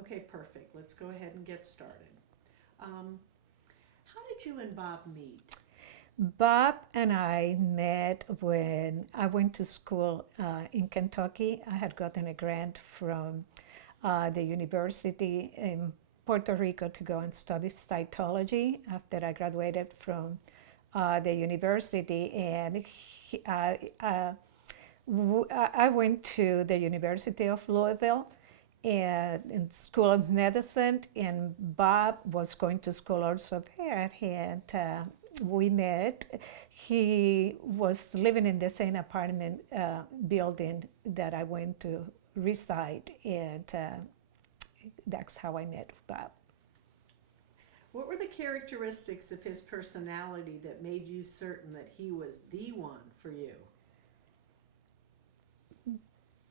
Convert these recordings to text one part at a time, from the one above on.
Okay, perfect. Let's go ahead and get started. How did you and Bob meet? Bob and I met when I went to school in Kentucky. I had gotten a grant from the university in Puerto Rico to go and study cytology after I graduated from the university. And I went to the University of Louisville and in School of Medicine, and Bob was going to school also there, and we met. He was living in the same apartment building that I went to reside, and that's how I met Bob. What were the characteristics of his personality that made you certain that he was the one for you?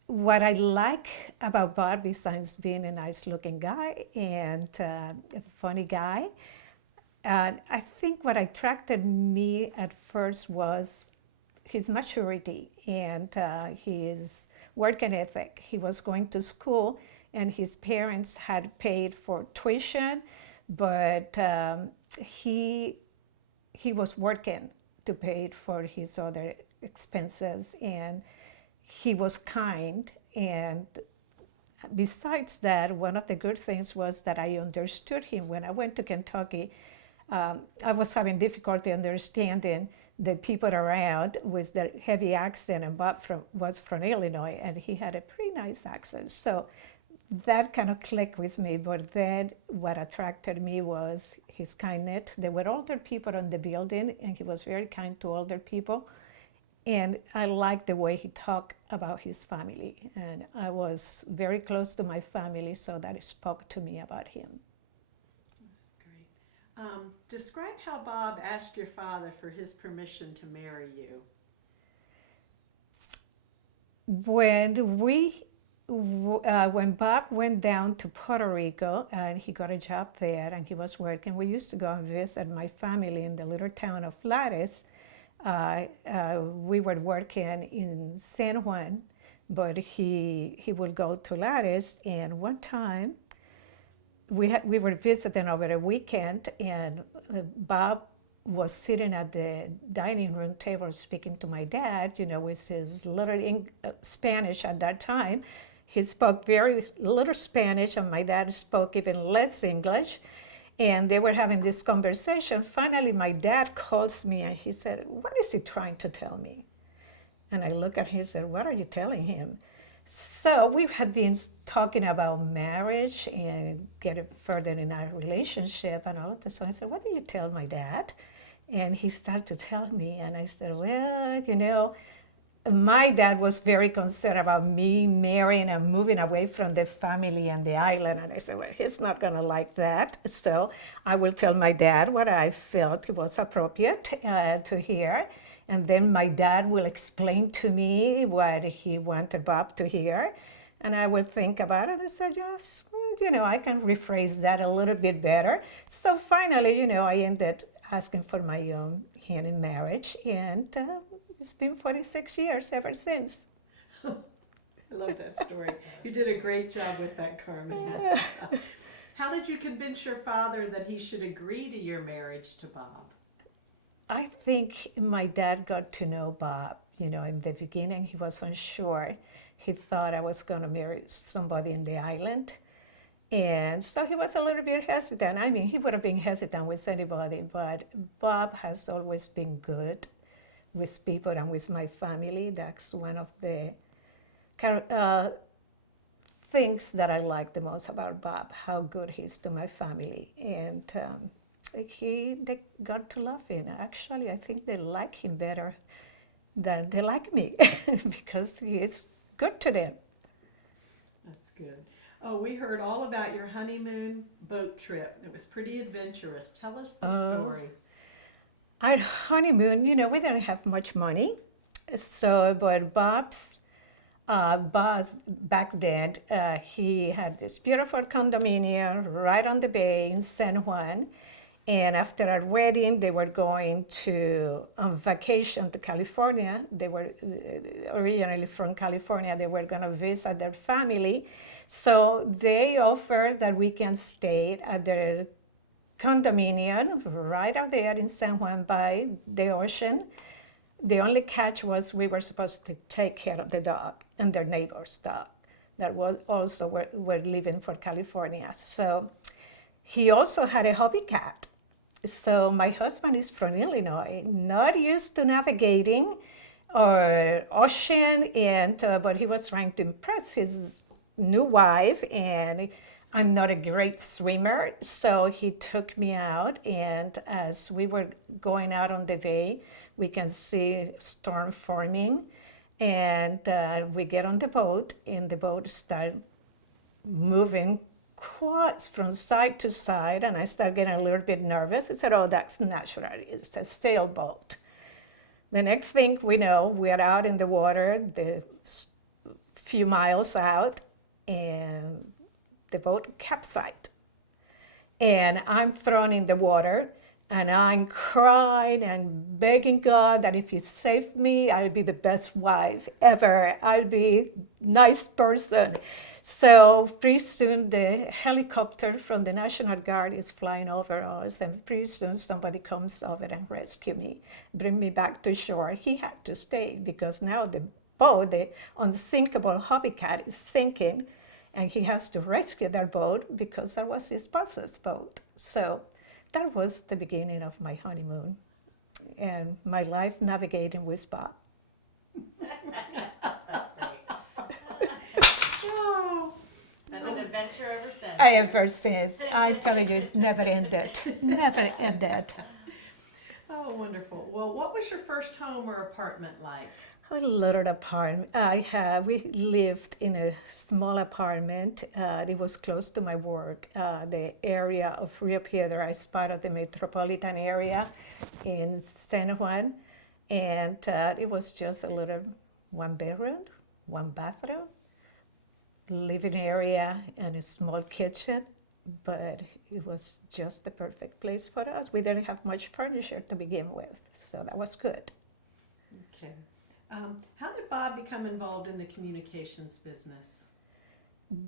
What I like about Bob, besides being a nice looking guy and a funny guy, I think what attracted me at first was his maturity and his working ethic. He was going to school, and his parents had paid for tuition, but he was working to pay for his other expenses, and he was kind. And besides that, one of the good things was that I understood him. When I went to Kentucky, I was having difficulty understanding the people around with the heavy accent, and Bob was from Illinois, and he had a pretty nice accent. So that kind of clicked with me. But then what attracted me was his kindness. There were older people in the building, and he was very kind to older people. And I liked the way he talked about his family. And I was very close to my family, so that spoke to me about him. That's great. Describe how Bob asked your father for his permission to marry you. When Bob went down to Puerto Rico and he got a job there and he was working, we used to go and visit my family in the little town of Lares. We were working in San Juan, but he would go to Lares. And one time we were visiting over a weekend, and Bob was sitting at the dining room table speaking to my dad, with his little Spanish at that time. He spoke very little Spanish, and my dad spoke even less English. And they were having this conversation. Finally, my dad calls me and he said, "What is he trying to tell me?" And I look at him and said, "What are you telling him?" So we had been talking about marriage and getting further in our relationship. And all of a sudden I said, "What did you tell my dad?" And he started to tell me. And I said, "Well, my dad was very concerned about me marrying and moving away from the family and the island." And I said, "Well, he's not going to like that. So I will tell my dad what I felt was appropriate to hear. And then my dad will explain to me what he wanted Bob to hear. And I will think about it." I said, "Yes, I can rephrase that a little bit better." So finally, I ended asking for my own hand in marriage. And it's been 46 years ever since. I love that story. You did a great job with that, Carmen. How did you convince your father that he should agree to your marriage to Bob? I think my dad got to know Bob. In the beginning, he was unsure. He thought I was going to marry somebody in the island. And so he was a little bit hesitant. I mean, he would have been hesitant with anybody, but Bob has always been good with people and with my family. That's one of the things that I like the most about Bob, how good he is to my family. And they got to love him. Actually, I think they like him better than they like me because he is good to them. That's good. Oh, we heard all about your honeymoon boat trip. It was pretty adventurous. Tell us the story. Our honeymoon, we didn't have much money. So, but Bob's boss back then, he had this beautiful condominium right on the bay in San Juan. And after our wedding, they were going on vacation to California. They were originally from California. They were going to visit their family. So they offered that we can stay at their condominium right out there in San Juan by the ocean. The only catch was we were supposed to take care of the dog and their neighbor's dog that was also were leaving for California. So he also had a hobby cat. So my husband is from Illinois, not used to navigating or ocean, and but he was trying to impress his new wife, and I'm not a great swimmer, so he took me out, and as we were going out on the bay, we can see storm forming, and we get on the boat, and the boat started moving quads from side to side, and I started getting a little bit nervous. I said, oh, that's natural. It's a sailboat. The next thing we know, we are out in the water, the few miles out, and the boat capsized. And I'm thrown in the water, and I'm crying and begging God that if you save me, I'll be the best wife ever. I'll be a nice person. So pretty soon the helicopter from the National Guard is flying over us, and pretty soon somebody comes over and rescue me, bring me back to shore. He had to stay because now the boat, the unsinkable hobby cat, is sinking, and he has to rescue that boat because that was his boss's boat. So that was the beginning of my honeymoon and my life navigating with Bob. Oh, Been an adventure ever since. Ever since, I tell you, it's never ended. Never ended. oh, wonderful. Well, what was your first home or apartment like? A little apartment. We lived in a small apartment. It was close to my work. The area of Rio Piedra is part of the metropolitan area in San Juan. And it was just a little one bedroom, one bathroom, living area, and a small kitchen. But it was just the perfect place for us. We didn't have much furniture to begin with, so that was good. Okay. How did Bob become involved in the communications business?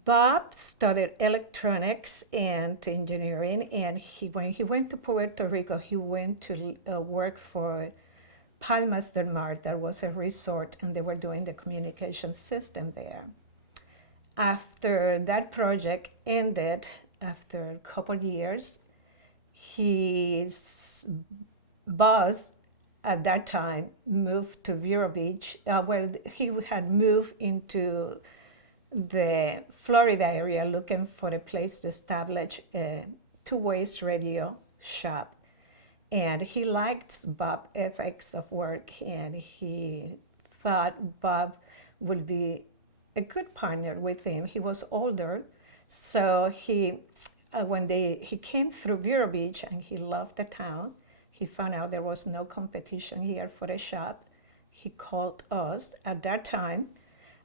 Bob studied electronics and engineering, and when he went to Puerto Rico, he went to work for Palmas del Mar. That was a resort, and they were doing the communication system there. After that project ended, after a couple years, his boss at that time moved to Vero Beach, where he had moved into the Florida area looking for a place to establish a two-ways radio shop. And he liked Bob ethics of work, and he thought Bob would be a good partner with him. He was older, so he came through Vero Beach and he loved the town. He found out there was no competition here for a shop. He called us. At that time,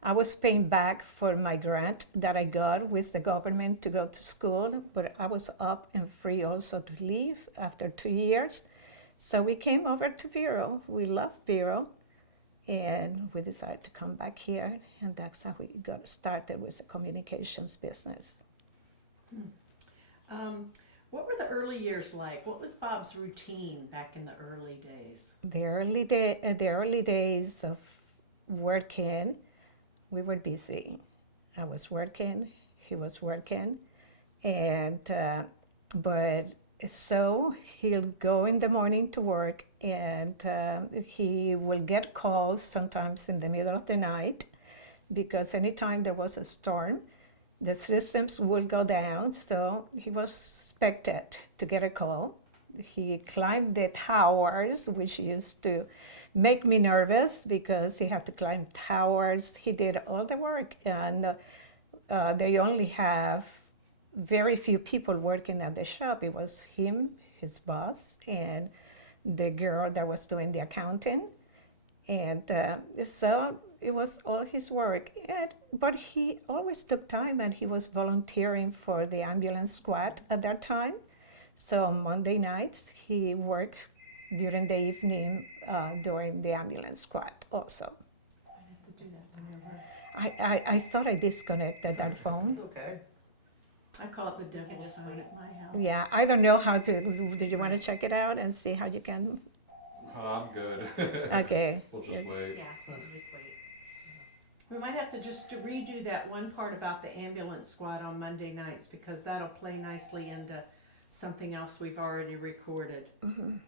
I was paying back for my grant that I got with the government to go to school, but I was up and free also to leave after 2 years. So we came over to Vero. We loved Vero, and we decided to come back here, and that's how we got started with the communications business. What were the early years like? What was Bob's routine back in the early days? The early days of working, we were busy. I was working, he was working, and but so he'll go in the morning to work, and he will get calls sometimes in the middle of the night, because anytime there was a storm, the systems will go down, so he was expected to get a call. He climbed the towers, which used to make me nervous because he had to climb towers. He did all the work, and they only have very few people working at the shop. It was him, his boss, and the girl that was doing the accounting. And so it was all his work. But he always took time, and he was volunteering for the ambulance squad at that time. So Monday nights, he worked during the evening during the ambulance squad also. I thought I disconnected that phone. It's okay. I call it the devil's phone at my house. Yeah, I don't know how to. Do you want to check it out and see how you can? I'm good. Okay. We'll just wait. Yeah, you just wait. We might have to just to redo that one part about the ambulance squad on Monday nights because that'll play nicely into something else we've already recorded. And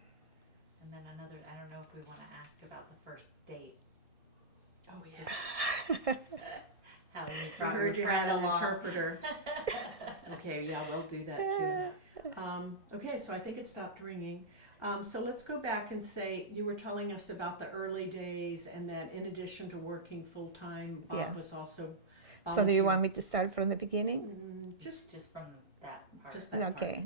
then another, I don't know if we want to ask about the first date. Oh, yes. How you I brought heard your you had friend an along. interpreter. Okay, yeah, we'll do that too. Okay, so I think it stopped ringing. So let's go back and say, you were telling us about the early days and that in addition to working full-time, Bob Yeah. was also So do you want me to start from the beginning? Just from that part. Just that part. Okay.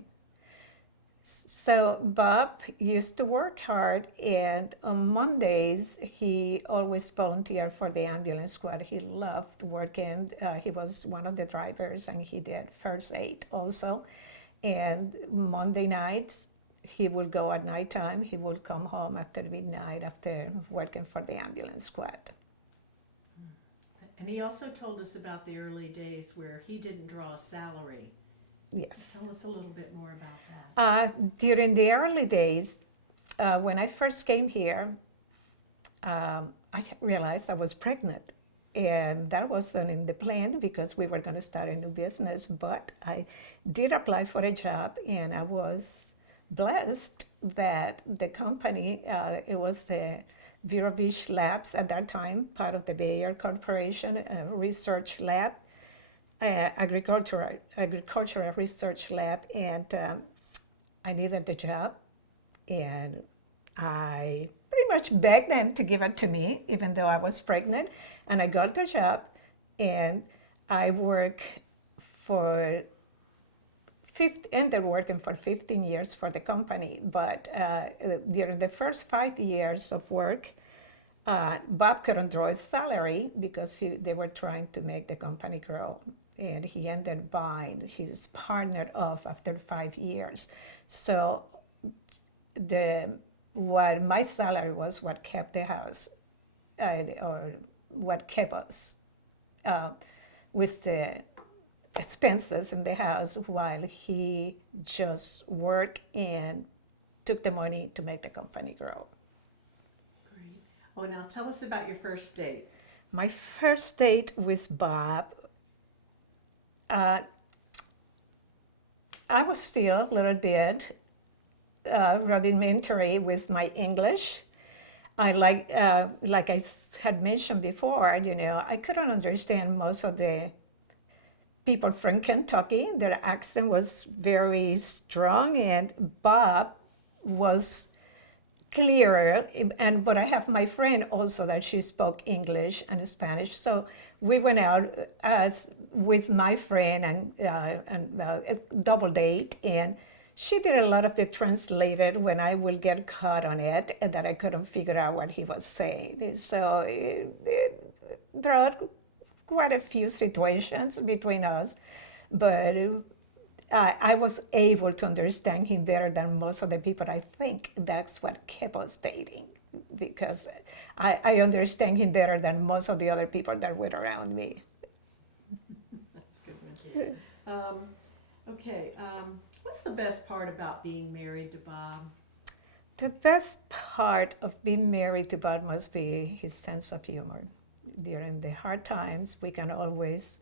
So Bob used to work hard, and on Mondays he always volunteered for the ambulance squad. He loved working. He was one of the drivers, and he did first aid also. And Monday nights he would go at nighttime. He would come home after midnight after working for the ambulance squad. And he also told us about the early days where he didn't draw a salary. Yes. Tell us a little bit more about that. During the early days, when I first came here, I realized I was pregnant. And that wasn't in the plan because we were going to start a new business. But I did apply for a job, and I was blessed that the company, it was the Vero Beach Labs at that time, part of the Bayer Corporation, research lab. Agricultural research lab, and I needed the job, and I pretty much begged them to give it to me, even though I was pregnant, and I got the job, and I ended working for 15 years for the company, but during the first 5 years of work, Bob couldn't draw his salary because they were trying to make the company grow. And he ended buying his partner off after 5 years. So what my salary was what kept the house, or what kept us with the expenses in the house, while he just worked and took the money to make the company grow. Great. Oh, now tell us about your first date. My first date with Bob, I was still a little bit rudimentary with my English. I like I had mentioned before, I couldn't understand most of the people from Kentucky. Their accent was very strong, and Bob was clearer. But I have my friend also that she spoke English and Spanish, so we went out with my friend and a double date, and she did a lot of the translated when I will get caught on it and that I couldn't figure out what he was saying. So it brought quite a few situations between us, but I was able to understand him better than most of the people. I think that's what kept us dating, because I understand him better than most of the other people that were around me. That's a good one. Okay, what's the best part about being married to Bob? The best part of being married to Bob must be his sense of humor. During the hard times, we can always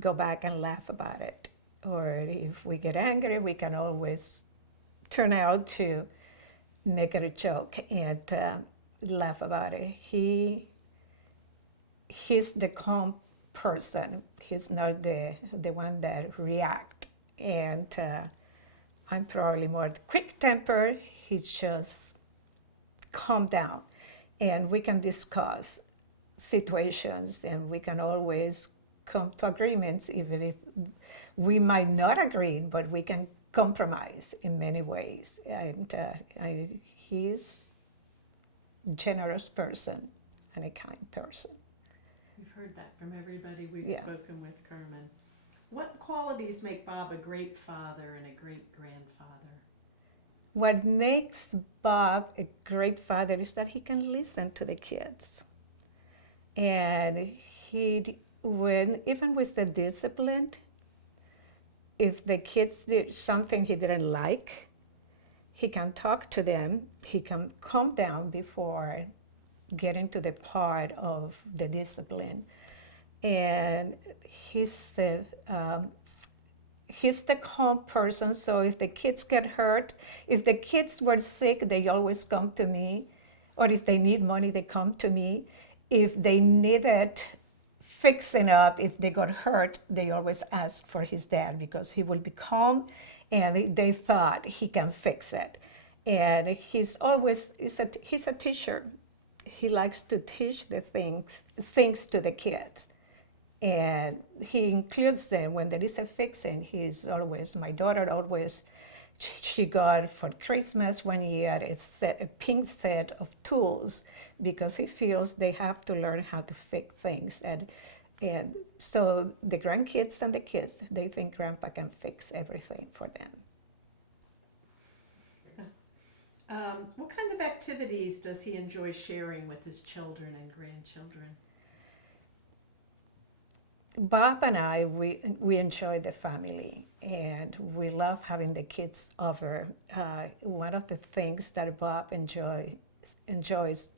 go back and laugh about it. Or if we get angry, we can always turn out to make it a joke and laugh about it. He's the calm person. He's not the one that react. And I'm probably more quick-tempered. He's just calm down. And we can discuss situations, and we can always come to agreements, even if we might not agree, but we can compromise in many ways. And he's a generous person and a kind person. We've heard that from everybody we've Yeah. spoken with, Carmen. What qualities make Bob a great father and a great grandfather? What makes Bob a great father is that he can listen to the kids. And he when even with the discipline, if the kids did something he didn't like, he can talk to them, he can calm down before getting to the part of the discipline. And he's the calm person, so if the kids get hurt, if the kids were sick, they always come to me, or if they need money, they come to me. If they needed fixing up, if they got hurt, they always ask for his dad because he will be calm, and they thought he can fix it. And he's a teacher. He likes to teach the things to the kids. And he includes them when there is a fixing. My daughter always, she got for Christmas one year a pink set of tools because he feels they have to learn how to fix things. And so the grandkids and the kids, they think Grandpa can fix everything for them. What kind of activities does he enjoy sharing with his children and grandchildren? Bob and I, we enjoy the family, and we love having the kids over. One of the things that Bob enjoys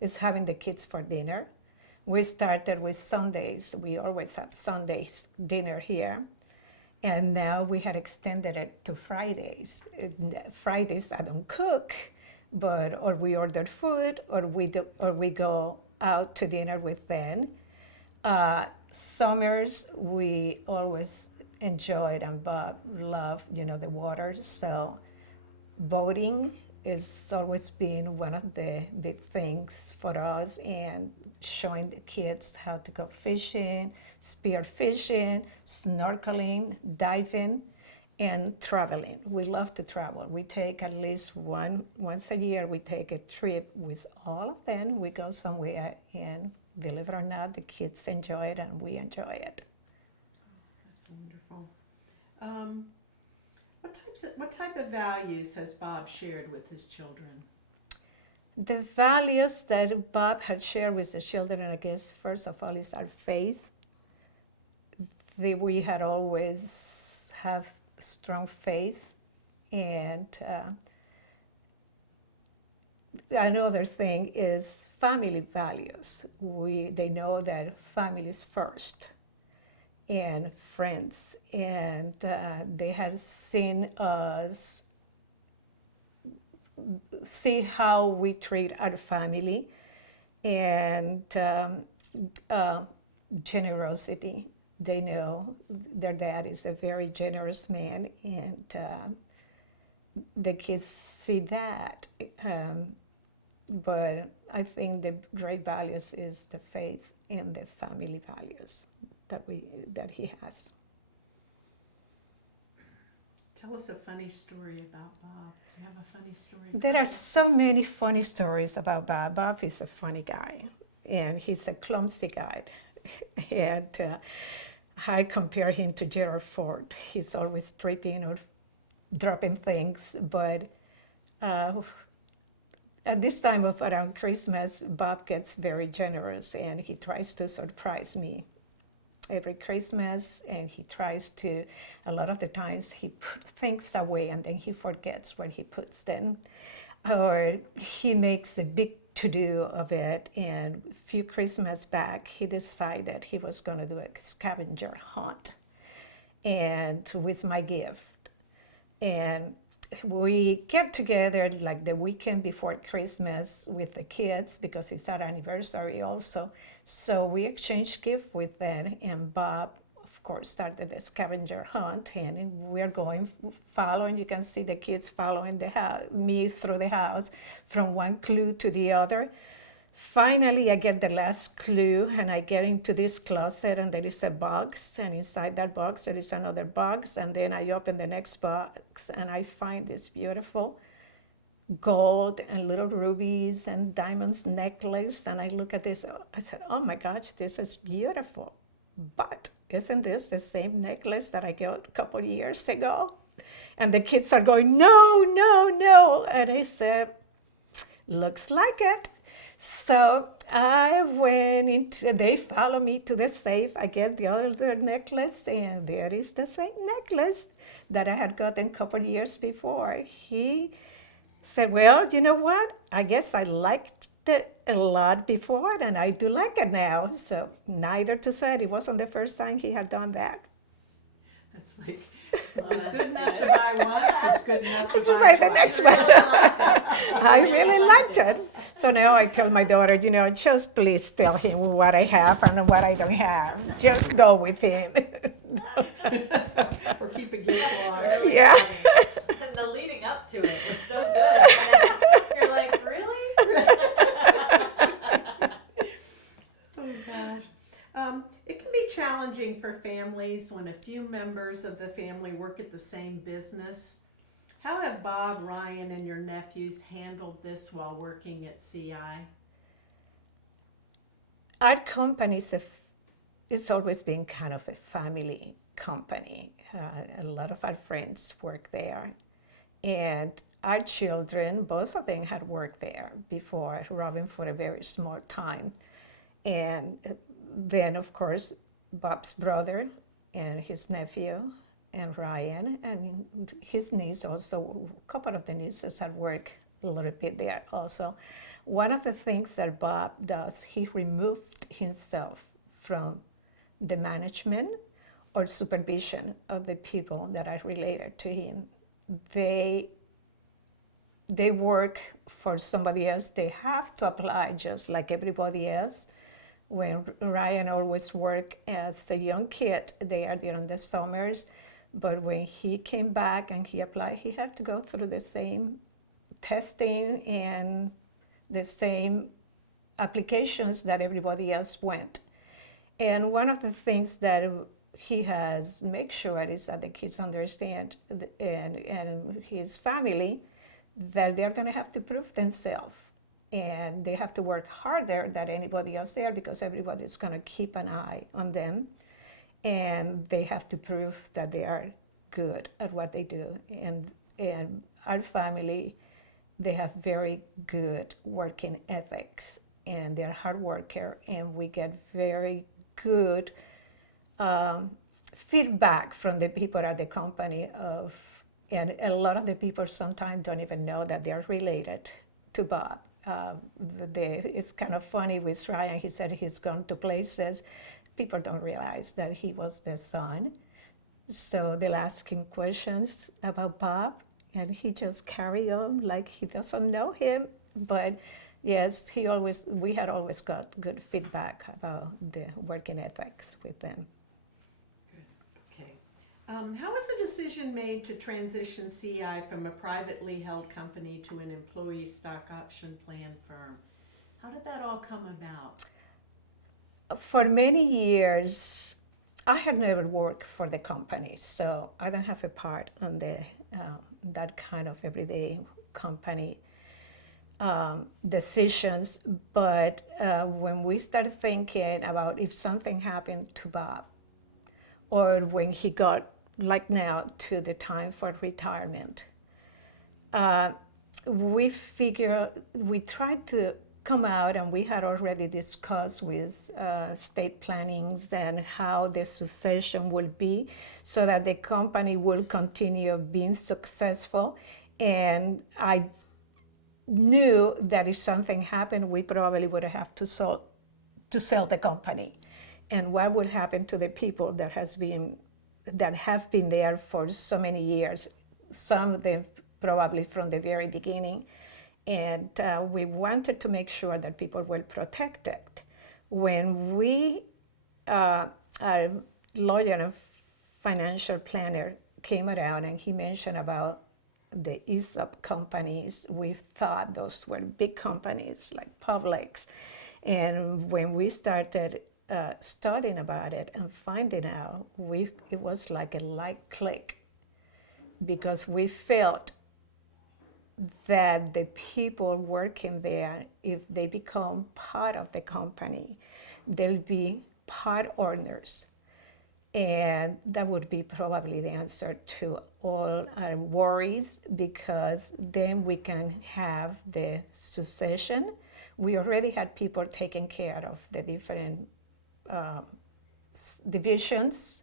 is having the kids for dinner. We started with Sundays. We always have Sundays dinner here. And now we had extended it to Fridays. Fridays I don't cook, or we order food, or we go out to dinner with them. Summers we always enjoyed, and Bob loved, the water. So boating has always been one of the big things for us, and showing the kids how to go fishing, spear fishing, snorkeling, diving, and traveling. We love to travel. We take at least once a year, we take a trip with all of them. We go somewhere, and believe it or not, the kids enjoy it and we enjoy it. That's wonderful. What type of values has Bob shared with his children? The values that Bob had shared with the children, I guess, first of all, is our faith. We had always have strong faith, and another thing is family values. They know that family is first, and friends, and they had seen us see how we treat our family, and generosity. They know their dad is a very generous man, and the kids see that. But I think the great values is the faith and the family values that he has. Tell us a funny story about Bob. Do you have a funny story? There are so many funny stories about Bob. Bob is a funny guy, and he's a clumsy guy. And I compare him to Gerald Ford. He's always tripping or dropping things. But at this time of around Christmas, Bob gets very generous, and he tries to surprise me every Christmas, and he tries to, a lot of the times he puts things away and then he forgets where he puts them, or he makes a big to-do of it. And a few Christmas back, he decided he was going to do a scavenger hunt, and with my gift. And we get together like the weekend before Christmas with the kids because it's our anniversary also. So we exchanged gifts with them, and Bob, of course, started the scavenger hunt, and we're following. You can see the kids following me through the house from one clue to the other. Finally, I get the last clue, and I get into this closet, and there is a box, and inside that box there is another box, and then I open the next box, and I find this beautiful gold and little rubies and diamonds necklace, and I look at this. I said, "Oh my gosh, this is beautiful, but isn't this the same necklace that I got a couple years ago?" And the kids are going, "No, no, no," and I said, "Looks like it." So I went into, they follow me to the safe. I get the other necklace, and there is the same necklace that I had gotten a couple years before. He said, well, you know what? I guess I liked it a lot before, and I do like it now. So neither to say it wasn't the first time he had done that. That's like, it's good enough to buy once, it's good enough to I just buy buy the twice. next one. I really liked it. So now I tell my daughter, just please tell him what I have and what I don't have. Just go with him. Or keep a gift log. Really Yeah. funny. And the leading up to it was so good. And then you're like, really? Oh gosh. It can be challenging for families when a few members of the family work at the same business. How have Bob, Ryan, and your nephews handled this while working at CI? Our company it's always been kind of a family company. A lot of our friends work there. And our children, both of them had worked there before, Robin for a very small time. And then, of course, Bob's brother and his nephew and Ryan and his niece also, a couple of the nieces had worked a little bit there also. One of the things that Bob does, he removed himself from the management or supervision of the people that are related to him. They work for somebody else. They have to apply just like everybody else. When Ryan always worked as a young kid there during the summers, but when he came back and he applied, he had to go through the same testing and the same applications that everybody else went. And one of the things that he has make sure is that the kids understand and his family that they're going to have to prove themselves, and they have to work harder than anybody else there because everybody's going to keep an eye on them, and they have to prove that they are good at what they do. And our family, they have very good working ethics, and they're hard worker, and we get very good feedback from the people at the company and a lot of the people sometimes don't even know that they're related to Bob. It's kind of funny with Ryan. He said he's gone to places. People don't realize that he was their son. So they'll ask him questions about Bob, and he just carry on like he doesn't know him. But yes, we had always got good feedback about the working ethics with them. Okay. How was the decision made to transition CI from a privately held company to an employee stock option plan firm? How did that all come about? For many years, I had never worked for the company, so I don't have a part on that kind of everyday company decisions. But when we started thinking about if something happened to Bob, or when he got, like now, to the time for retirement, we tried to come out, and we had already discussed with state plannings and how the succession will be so that the company will continue being successful. And I knew that if something happened, we probably would have to sell the company. And what would happen to the people that have been there for so many years, some of them probably from the very beginning. And we wanted to make sure that people were protected. When our lawyer and financial planner came around and he mentioned about the ESOP companies, we thought those were big companies like Publix. And when we started studying about it and finding out, it was like a light click, because we felt that the people working there, if they become part of the company, they'll be part owners. And that would be probably the answer to all our worries, because then we can have the succession we already had people taking care of the different divisions,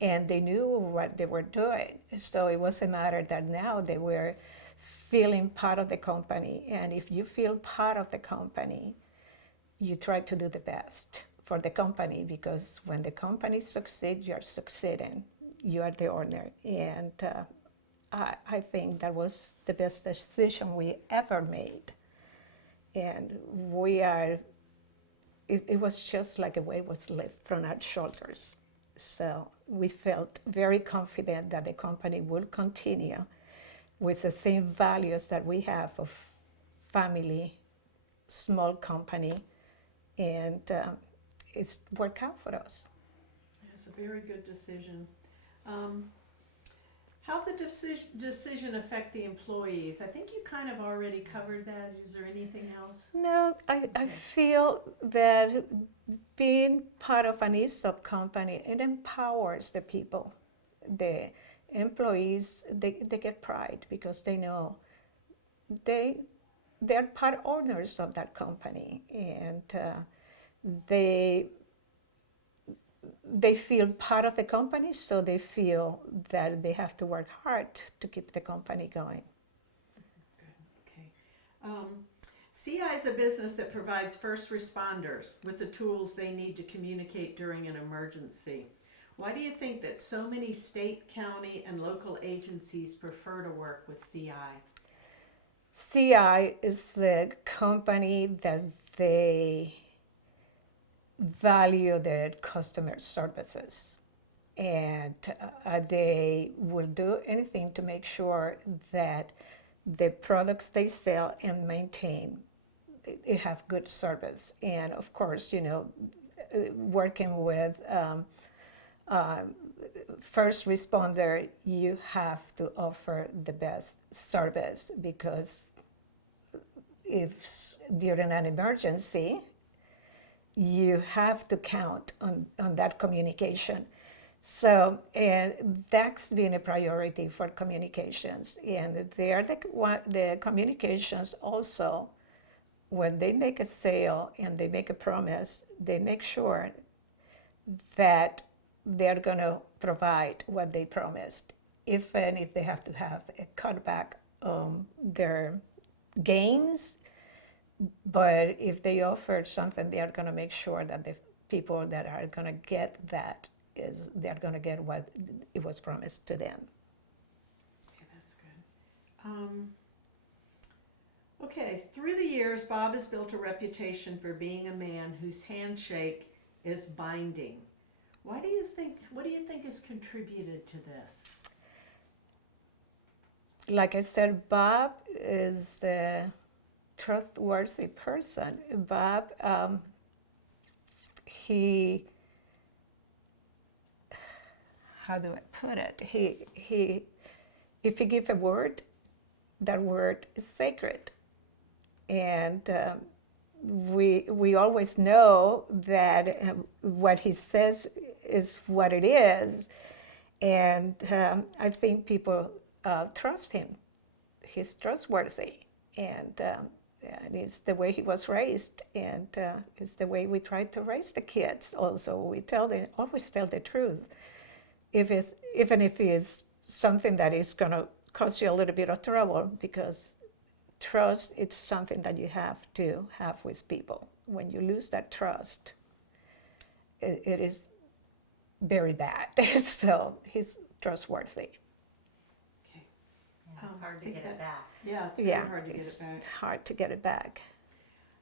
and they knew what they were doing. So it was a matter that now they were feeling part of the company. And if you feel part of the company, you try to do the best for the company, because when the company succeeds, you're succeeding. You are the owner. And I think that was the best decision we ever made. And it was just like a weight was lifted from our shoulders. So we felt very confident that the company will continue with the same values that we have of family, small company, and it's worked out for us. It's a very good decision. How did the decision affect the employees? I think you kind of already covered that. Is there anything else? No, I feel that being part of an ESOP company, it empowers the people. The employees, they get pride because they know they're part owners of that company, and they feel part of the company, so they feel that they have to work hard to keep the company going. Okay. CI is a business that provides first responders with the tools they need to communicate during an emergency. Why do you think that so many state, county, and local agencies prefer to work with CI? CI is a company that they value their customer services, and they will do anything to make sure that the products they sell and maintain, it have good service. And of course, working with first responder, you have to offer the best service, because if during an emergency, you have to count on that communication. So, and that's been a priority for communications. And they are the communications also, when they make a sale and they make a promise, they make sure that they're going to provide what they promised, even if they have to have a cutback on their gains. But if they offer something, they are going to make sure that the people that are going to get that they're going to get what it was promised to them. Okay, that's good. Okay, through the years, Bob has built a reputation for being a man whose handshake is binding. What do you think has contributed to this? Like I said, Bob is a trustworthy person. Bob, how do I put it? He, if he gives a word, that word is sacred. And we always know that what he says is what it is. And I think people trust him. He's trustworthy. And it's the way he was raised. And it's the way we try to raise the kids also. We always tell the truth. Even if it's something that is going to cause you a little bit of trouble, because trust, it's something that you have to have with people. When you lose that trust, it is very bad. So he's trustworthy. Okay. Yeah, it's hard to get it back. Yeah, it's very hard to get it it's back. hard to get it back.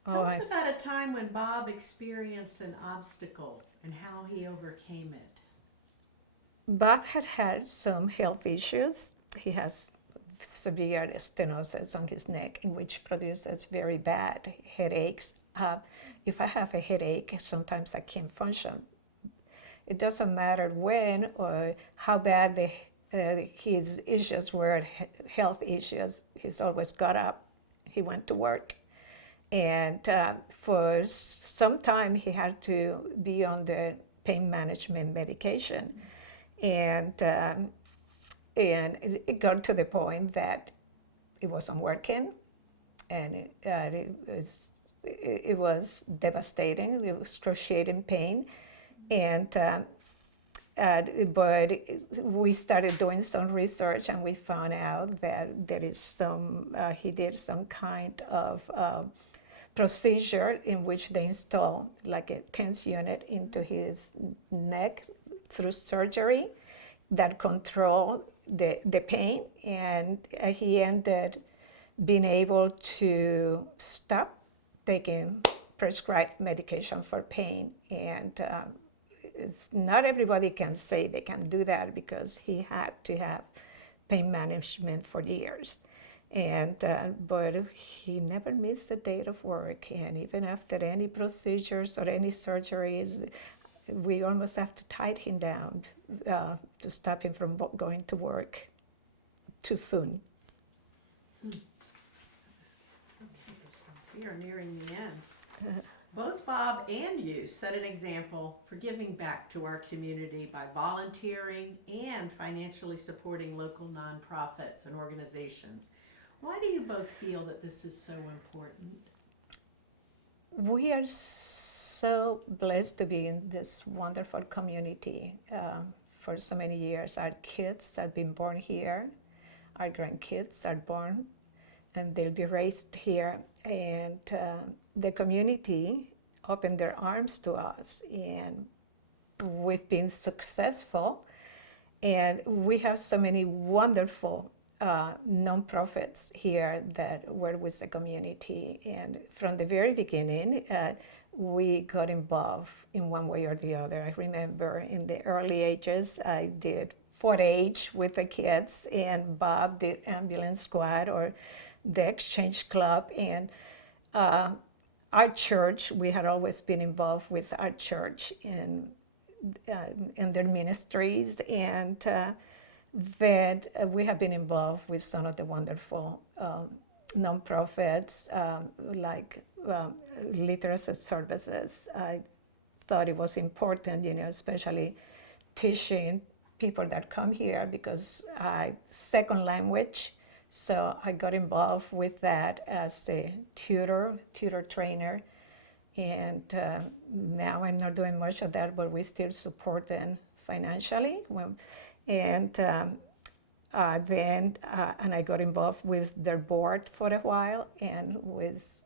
Tell us about a time when Bob experienced an obstacle and how he overcame it. Bob had some health issues. He has severe stenosis on his neck, which produces very bad headaches. If I have a headache, sometimes I can't function. It doesn't matter when or how bad his issues were, health issues. He's always got up. He went to work. And for some time, he had to be on the pain management medication. And it got to the point that it wasn't working, and it was it was devastating. It was excruciating pain, and but we started doing some research, and we found out that there is he did some kind of procedure in which they install like a TENS unit into his neck through surgery that control the pain, and he ended being able to stop taking prescribed medication for pain. And it's not everybody can say they can do that because he had to have pain management for years. And but he never missed a day of work, and even after any procedures or any surgeries, we almost have to tie him down to stop him from going to work too soon. We are nearing the end. Both Bob and you set an example for giving back to our community by volunteering and financially supporting local nonprofits and organizations. Why do you both feel that this is so important? We are so blessed to be in this wonderful community for so many years. Our kids have been born here. Our grandkids are born and they'll be raised here. And the community opened their arms to us, and we've been successful. And we have so many wonderful nonprofits here that work with the community. And from the very beginning, we got involved in one way or the other. I remember in the early ages, I did 4-H with the kids, and Bob did ambulance squad or the exchange club. And our church, we had always been involved with our church in their ministries, and that we have been involved with some of the wonderful nonprofits like literacy services. I thought it was important, especially teaching people that come here because second language. So I got involved with that as a tutor trainer, and now I'm not doing much of that, but we still support them financially. And then I got involved with their board for a while, and with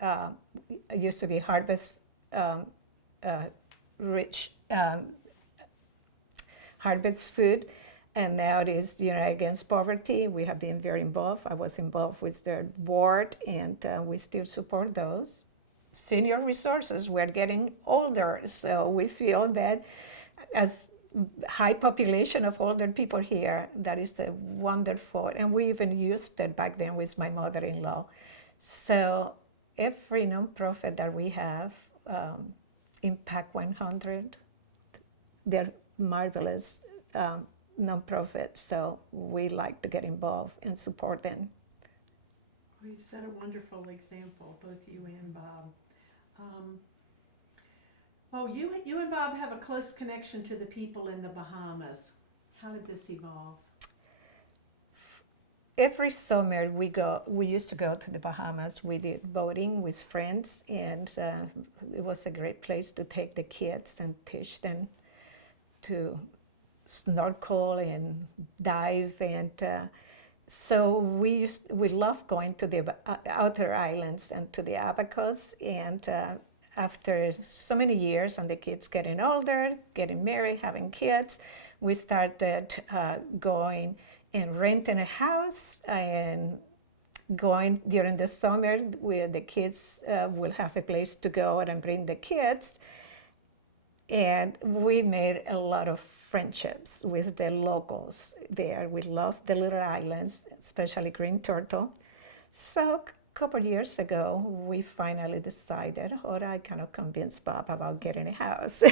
it used to be Harvest Harvest Food, and now it is Against Poverty. We have been very involved. I was involved with their board, and we still support those. Senior resources, we're getting older, so we feel that as high population of older people here, that is a wonderful, and we even used it back then with my mother-in-law. So every nonprofit that we have, Impact 100, they're marvelous nonprofits, so we like to get involved and support them. Well, you set a wonderful example, both you and Bob. Well, you and Bob have a close connection to the people in the Bahamas. How did this evolve? Every summer we used to go to the Bahamas. We did boating with friends, and it was a great place to take the kids and teach them to snorkel and dive. And so we love going to the outer islands and to the Abacos. And after so many years and the kids getting older, getting married, having kids, we started going and renting a house and going during the summer where the kids will have a place to go and bring the kids. And we made a lot of friendships with the locals there. We love the little islands, especially Green Turtle. So a couple of years ago, we finally decided, or I kind of convinced Bob about getting a house.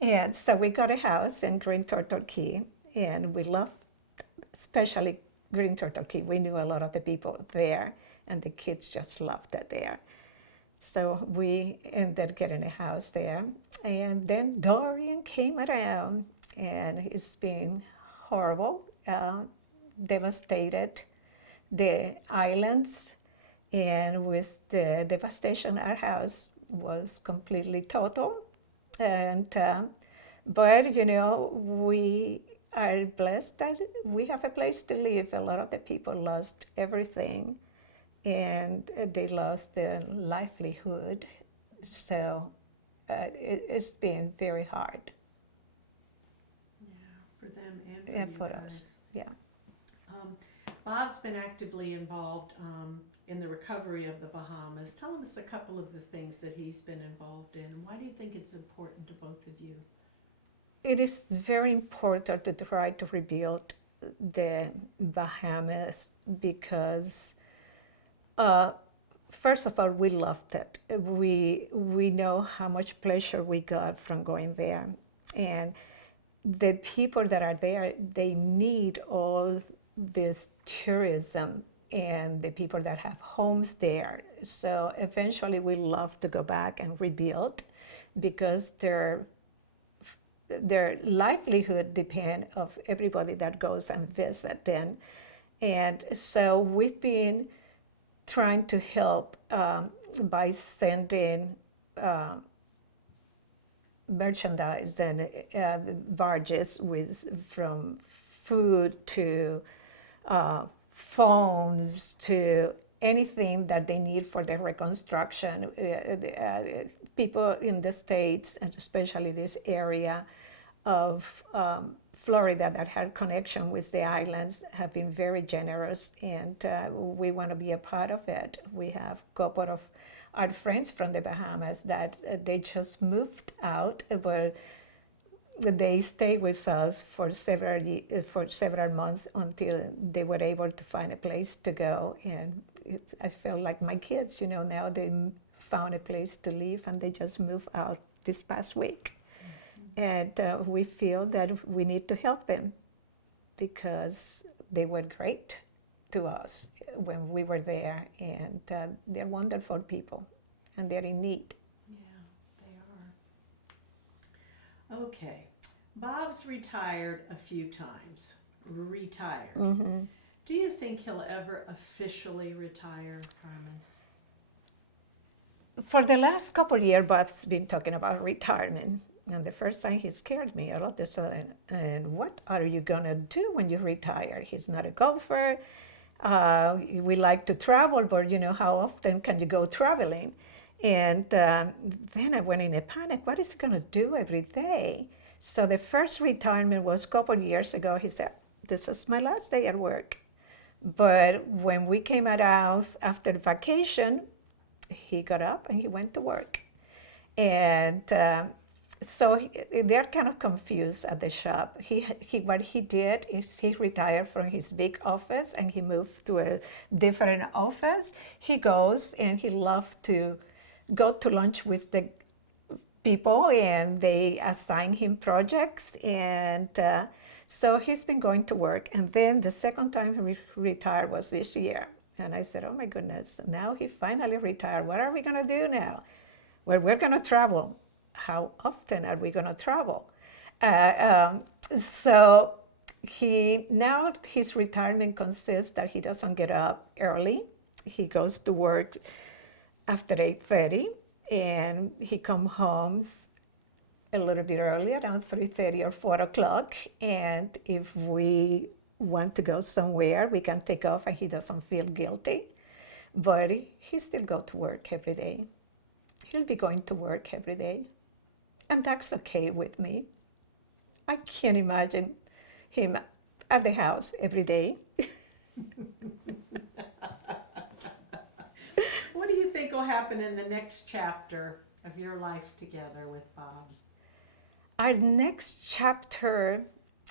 And so we got a house in Green Turtle Key, and we love especially Green Turtle Key. We knew a lot of the people there, and the kids just loved it there. So we ended up getting a house there. And then Dorian came around, and it's been horrible, devastated the islands. And with the devastation, our house was completely total. And but we are blessed that we have a place to live. A lot of the people lost everything, and they lost their livelihood. So it's been very hard For them and for and you for guys. us. Yeah. Bob's been actively involved in the recovery of the Bahamas. Tell us a couple of the things that he's been involved in. Why do you think it's important to both of you? It is very important to try to rebuild the Bahamas because, first of all, we loved it. We know how much pleasure we got from going there, and the people that are there, they need all this tourism and the people that have homes there. So eventually, we love to go back and rebuild because their livelihood depend of everybody that goes and visit, and so we've been trying to help by sending merchandise and barges with from food to phones to anything that they need for the reconstruction. People in the States, and especially this area of Florida that had connection with the islands, have been very generous, and we want to be a part of it. We have a couple of our friends from the Bahamas that they just moved out, but they stayed with us for several months until they were able to find a place to go. And I feel like my kids, now they found a place to live, and they just moved out this past week. And we feel that we need to help them because they were great to us when we were there, and they're wonderful people, and they're in need. Yeah, they are. Okay. Bob's retired a few times. Retired. Mm-hmm. Do you think he'll ever officially retire, Carmen? For the last couple of years, Bob's been talking about retirement. And the first time he scared me all of a sudden. And what are you going to do when you retire? He's not a golfer. We like to travel, but how often can you go traveling? And then I went in a panic. What is he going to do every day? So the first retirement was a couple of years ago. He said, this is my last day at work. But when we came out after vacation, he got up and he went to work. And so they're kind of confused at the shop. What he did is he retired from his big office and he moved to a different office. He goes and he loves to go to lunch with the people, and they assign him projects. And so he's been going to work. And then the second time he retired was this year. And I said, oh my goodness, now he finally retired. What are we going to do now? Well, we're going to travel. How often are we going to travel? So his retirement consists that he doesn't get up early. He goes to work after 8:30, and he comes home a little bit early, around 3:30 or 4 o'clock. And if we want to go somewhere, we can take off, and he doesn't feel guilty. But he still goes to work every day. He'll be going to work every day. And that's okay with me. I can't imagine him at the house every day. What do you think will happen in the next chapter of your life together with Bob? Our next chapter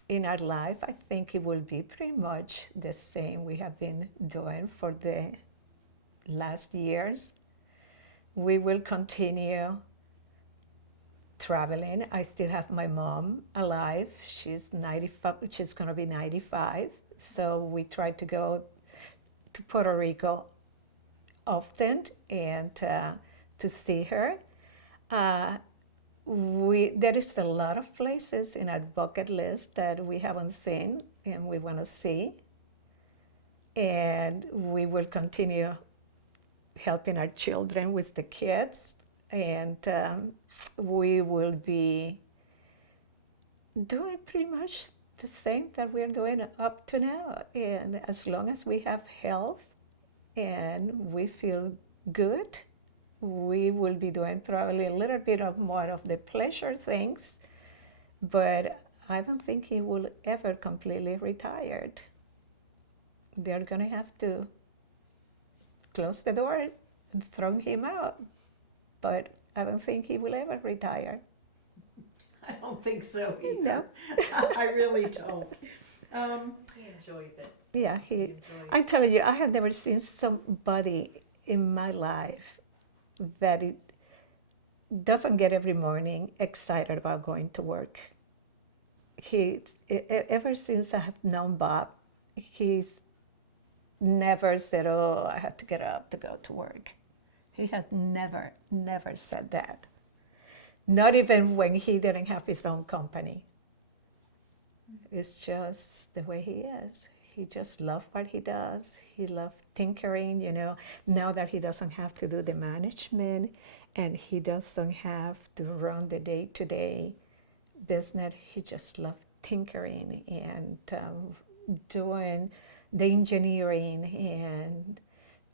in our life, I think it will be pretty much the same we have been doing for the last years. We will continue traveling. I still have my mom alive. She's 95. She's going to be 95. So we try to go to Puerto Rico often and to see her. There is a lot of places in our bucket list that we haven't seen and we want to see. And we will continue helping our children with the kids, and we will be doing pretty much the same that we're doing up to now. And as long as we have health and we feel good, we will be doing probably a little bit of more of the pleasure things, but I don't think he will ever completely retire. They're going to have to close the door and throw him out, but I don't think he will ever retire. I don't think so either. No. I really don't. He enjoys it. Yeah, He enjoys I'm telling you, I have never seen somebody in my life that it doesn't get every morning excited about going to work. Ever since I have known Bob, he's never said, "Oh, I have to get up to go to work." He had never said that. Not even when he didn't have his own company. It's just the way he is. He just loves what he does. He loves tinkering, now that he doesn't have to do the management and he doesn't have to run the day-to-day business. He just loves tinkering and doing the engineering and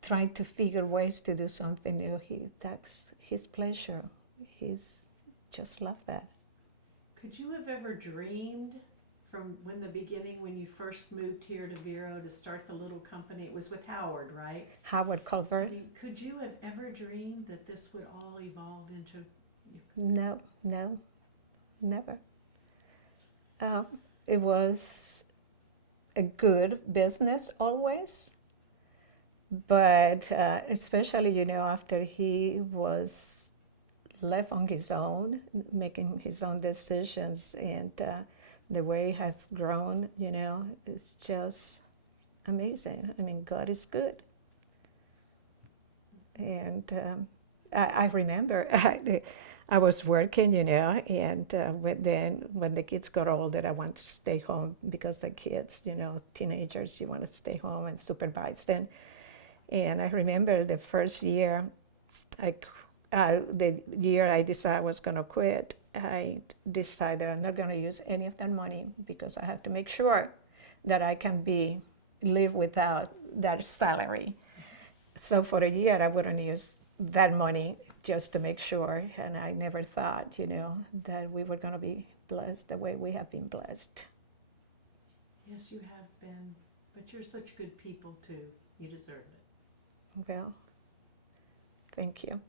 trying to figure ways to do something new. That's his pleasure. He's just love that. Could you have ever dreamed from the beginning when you first moved here to Vero to start the little company? It was with Howard, right? Howard Culver? Could you have ever dreamed that this would all evolve into? No, never. It was a good business always, but especially, after he was left on his own, making his own decisions, and the way he has grown, it's just amazing. I mean, God is good. And I remember I was working, and when the kids got older, I wanted to stay home because the kids, teenagers, you want to stay home and supervise them. And I remember the first year, the year I decided I was going to quit, I decided I'm not going to use any of that money because I have to make sure that I can live without that salary. So for a year, I wouldn't use that money just to make sure, and I never thought, that we were going to be blessed the way we have been blessed. Yes, you have been, but you're such good people too. You deserve it. Well, thank you.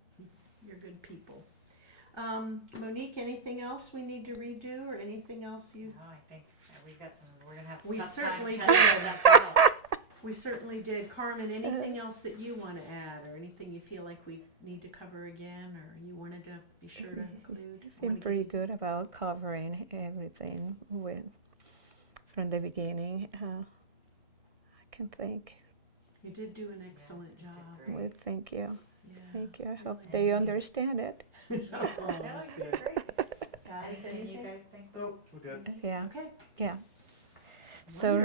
You're good people. Monique, anything else we need to redo, or anything else you? No, I think we've got some. We're gonna have. We tough certainly time cutting did. stuff out. We certainly did. Carmen, anything else that you want to add, or anything you feel like we need to cover again, or you wanted to be sure to include? I feel pretty good about covering everything from the beginning. I can think. You did do an excellent you did job. great. Well, thank you. Yeah. Thank you. I hope Really. they understand it. Oh, No, that's you did good. great. Guys, Anything you anything? guys think? Nope, we're good. Yeah. Okay. Yeah. So